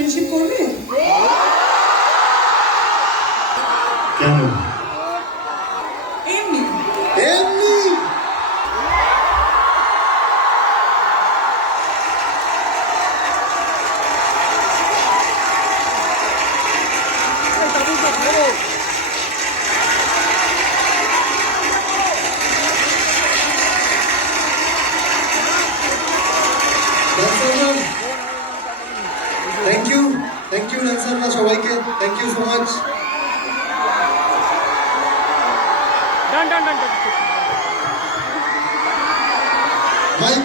Friendship করবে? কেন? এমনি এমনি থ্যাংক ইউ নানসাররা সবাইকে, thank you so much. Mic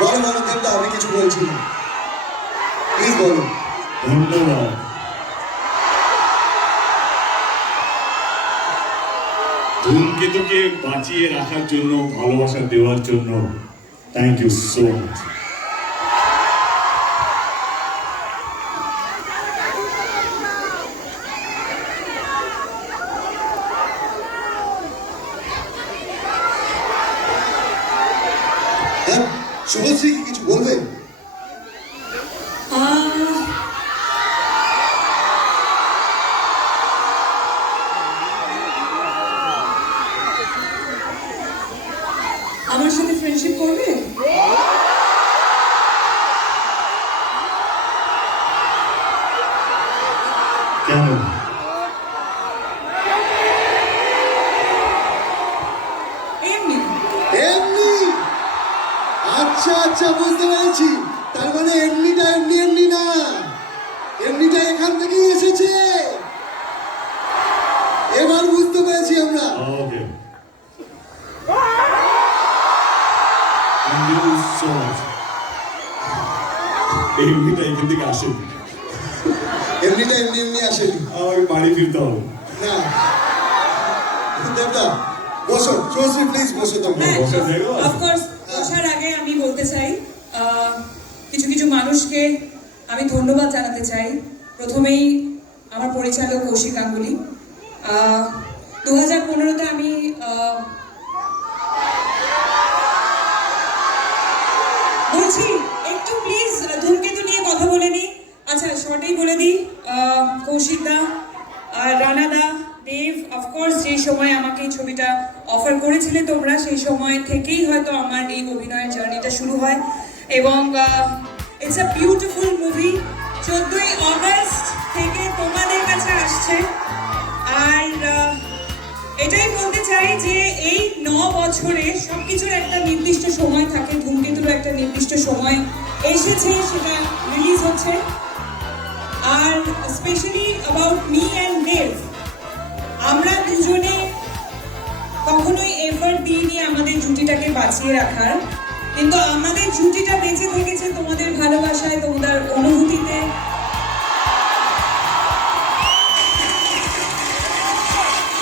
বলো বলো দেবদা, আমি কিছু বলছি না, প্লিজ বলো। ধন্যবাদ। ধূমকেতুকে বাঁচিয়ে রাখার জন্য, ভালোবাসা দেওয়ার জন্য থ্যাংক ইউ সো মাচ। হ্যাঁ, শুভশ্রী কি কিছু বলবে? আমার সাথে ফ্রেন্ডশিপ করবে? কেন? এমনি এমনি আচ্ছা আচ্ছা, বুঝতে পেরেছি। তার মানে এমনিটা এমনি এমনি না, এমনিটা এখান থেকেই এসেছে। এবার বুঝতে পেরেছি আমরা। ওকে, থ্যাংক ইউ সো মাচ। এমনিটা এখান থেকে আসেনি, এমনিটা এমনি এমনি আসেনি। আমাকে বাড়ি ফিরতে হবে। না দেবদা, বসো। শুভশ্রী প্লিজ বসো তোমরা। হ্যাঁ, বসার জায়গা আছে? অফকোর্স বসার আগে আমি বলতে চাই, কিছু কিছু মানুষকে আমি ধন্যবাদ জানাতে চাই। প্রথমেই আমার পরিচালক কৌশিক গাঙ্গুলি। 2015-তে আমি বলছি একটু প্লিজ ধূমকেতু নিয়ে কথা বলে নিই। আচ্ছা, শর্টেই বলে দিই, কৌশিক দা আর রানা দা, দেব, অফকোর্স যে সময় আমাকে এই ছবিটা অফার করেছিলে তোমরা, সেই সময় থেকেই হয়তো আমার এই অভিনয়ের জার্নিটা শুরু হয়। এবং ইটস আ বিউটিফুল মুভি। 14ই অগস্ট থেকে তোমাদের কাছে আসছে। আর এটাই বলতে চাই যে এই 9 বছরে সবকিছুর একটা নির্দিষ্ট সময় থাকে, ধূমকেতুর একটা নির্দিষ্ট সময় এসেছে, সেটা রিলিজ হচ্ছে। আর স্পেশালি অ্যাবাউট মি অ্যান্ড দেব, আমরা দুজনে কখনোই এফর্ট দিইনি আমাদের জুটিটাকে বাঁচিয়ে রাখার, কিন্তু আমাদের জুটিটা বেঁচে থেকেছে তোমাদের ভালোবাসায়, তোমাদের অনুভূতিতে।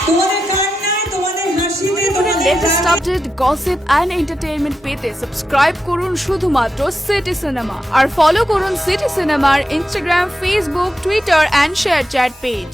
তোমাদের কান্নায়, তোমাদের হাসিতে, তোমাদের latest update, gossip and entertainment পেতে সাবস্ক্রাইব করুন শুধুমাত্র সিটি সিনেমা, আর ফলো করুন সিটি সিনেমার Instagram, Facebook, Twitter and share chat page.